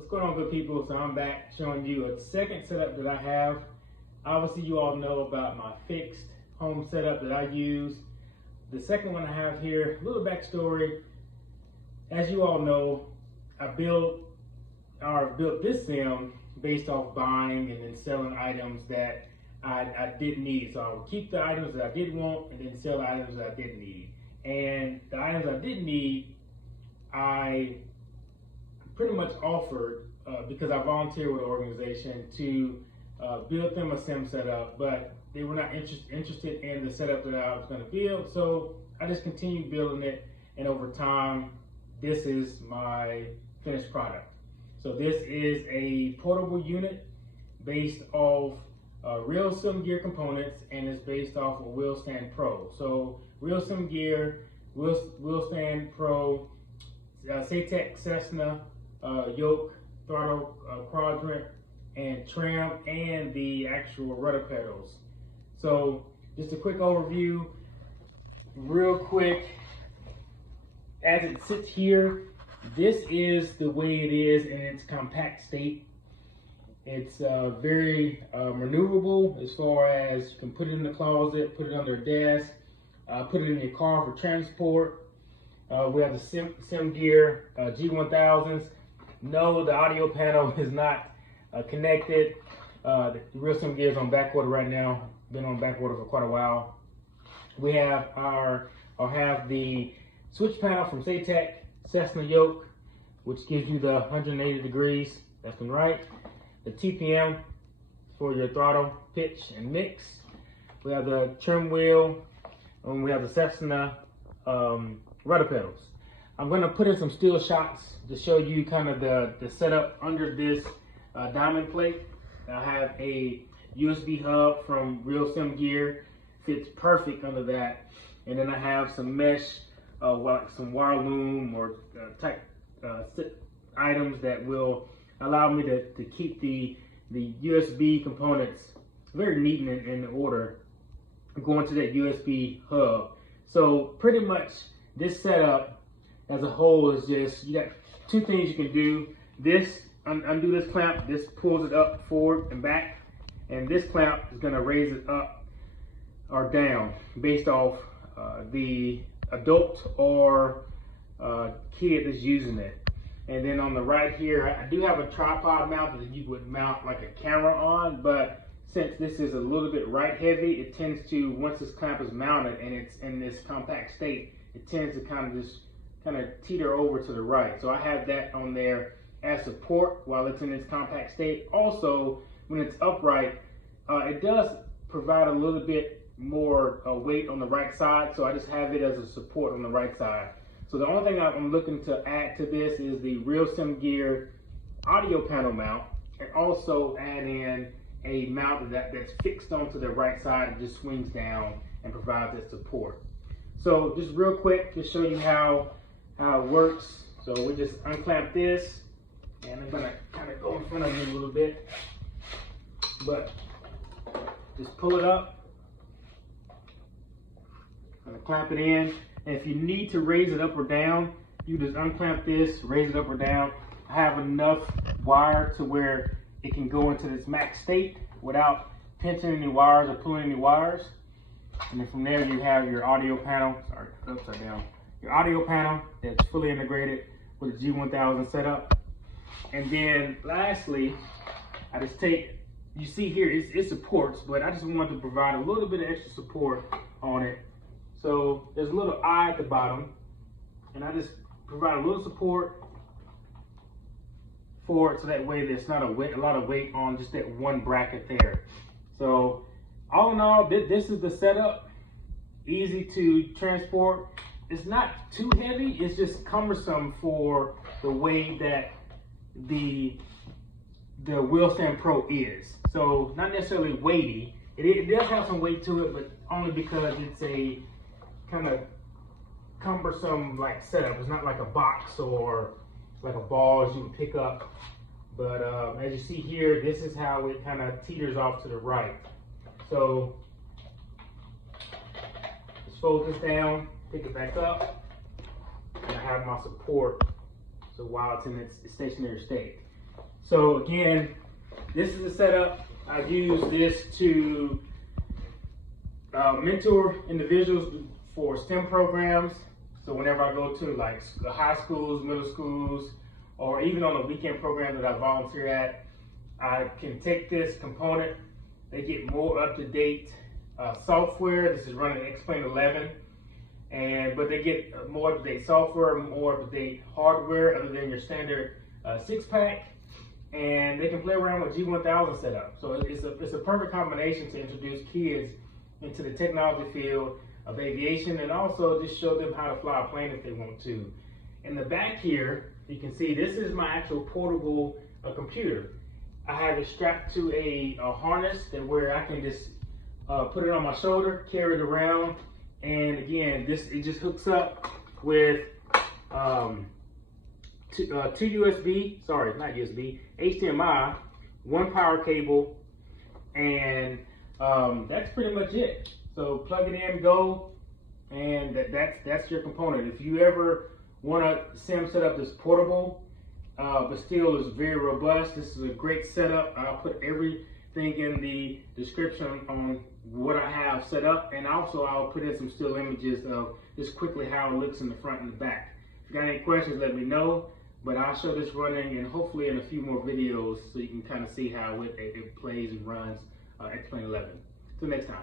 What's going on, good people? So I'm back showing you a second setup that I have. Obviously you all know about my fixed home setup that I use. The second one I have here, a little backstory. As you all know, I built this sim based off buying and then selling items that I didn't need. So I would keep the items that I did want and then sell the items that I didn't need. And the items I didn't need, I pretty much offered, because I volunteered with an organization, to build them a sim setup, but they were not interested in the setup that I was going to build. So I just continued building it, and over time, this is my finished product. So this is a portable unit based off RealSimGear components, and it's based off of WheelStand Pro. So RealSimGear, WheelStand Pro, Saitek Cessna, Yoke, throttle quadrant, and trim, and the actual rudder pedals. So just a quick overview, real quick. As it sits here, this is the way it is in its compact state. It's very maneuverable as far as you can put it in the closet, put it under a desk, put it in your car for transport. We have the RealSimGear G1000s. No, the audio panel is not connected. The RealSimGear is on back order right now. Been on back order for quite a while. We have I'll have the switch panel from Saitek Cessna Yoke, which gives you the 180 degrees left and right. The TPM for your throttle, pitch, and mix. We have the trim wheel, and we have the Cessna rudder pedals. I'm going to put in some steel shots to show you kind of the setup under this diamond plate. I have a USB hub from RealSimGear, fits perfect under that. And then I have some mesh, some wire loom or type items that will allow me to keep the USB components very neat and in order going to that USB hub. So pretty much this setup as a whole is just, you got two things you can do. This, undo this clamp, this pulls it up forward and back, and this clamp is going to raise it up or down based off the adult or kid that's using it. And then on the right here, I do have a tripod mount that you would mount like a camera on, but since this is a little bit right heavy, it tends to, once this clamp is mounted and it's in this compact state, it tends to kind of teeter over to the right. So I have that on there as support while it's in its compact state. Also, when it's upright, it does provide a little bit more weight on the right side, so I just have it as a support on the right side. So the only thing I'm looking to add to this is the RealSimGear audio panel mount, and also add in a mount that's fixed onto the right side and just swings down and provides that support. So just real quick to show you how it works. So we just unclamp this, and I'm gonna kind of go in front of you a little bit, but just pull it up, and clamp it in. And if you need to raise it up or down, you just unclamp this, raise it up or down. I have enough wire to where it can go into this max state without pinching any wires or pulling any wires. And then from there you have your audio panel, sorry, upside down. Your audio panel that's fully integrated with the G1000 setup. And then lastly, I just take, you see here, it supports, but I just wanted to provide a little bit of extra support on it. So there's a little eye at the bottom, and I just provide a little support for it, so that way there's not a lot of weight on just that one bracket there. So all in all, this is the setup. Easy to transport. It's not too heavy, it's just cumbersome for the way that the WheelStand Pro is. So not necessarily weighty. It does have some weight to it, but only because it's a kind of cumbersome like setup. It's not like a box or like a ball as you would pick up. But as you see here, this is how it kind of teeters off to the right. So just fold this down, pick it back up, and I have my support. So while it's in its stationary state. So again, this is the setup. I use this to mentor individuals for STEM programs. So whenever I go to like high schools, middle schools, or even on a weekend program that I volunteer at, I can take this component. They get more up-to-date software. This is running XPlane 11, but they get more up-to-date software, more up-to-date hardware other than your standard 6-pack, and they can play around with G1000 setup. So it's a perfect combination to introduce kids into the technology field of aviation, and also just show them how to fly a plane if they want to. In the back here, you can see this is my actual portable computer. I have it strapped to a harness that where I can just put it on my shoulder, carry it around, and again, it just hooks up with two USB, sorry, not USB, HDMI, one power cable, and that's pretty much it. So plug it in, go, and that's your component. If you ever want a sim setup that's portable, but still is very robust, this is a great setup. I'll put everything in the description on what I have set up, and also I'll put in some still images of just quickly how it looks in the front and the back. If you got any questions, let me know, but I'll show this running and hopefully in a few more videos so you can kind of see how it plays and runs XPlane 11. Till next time.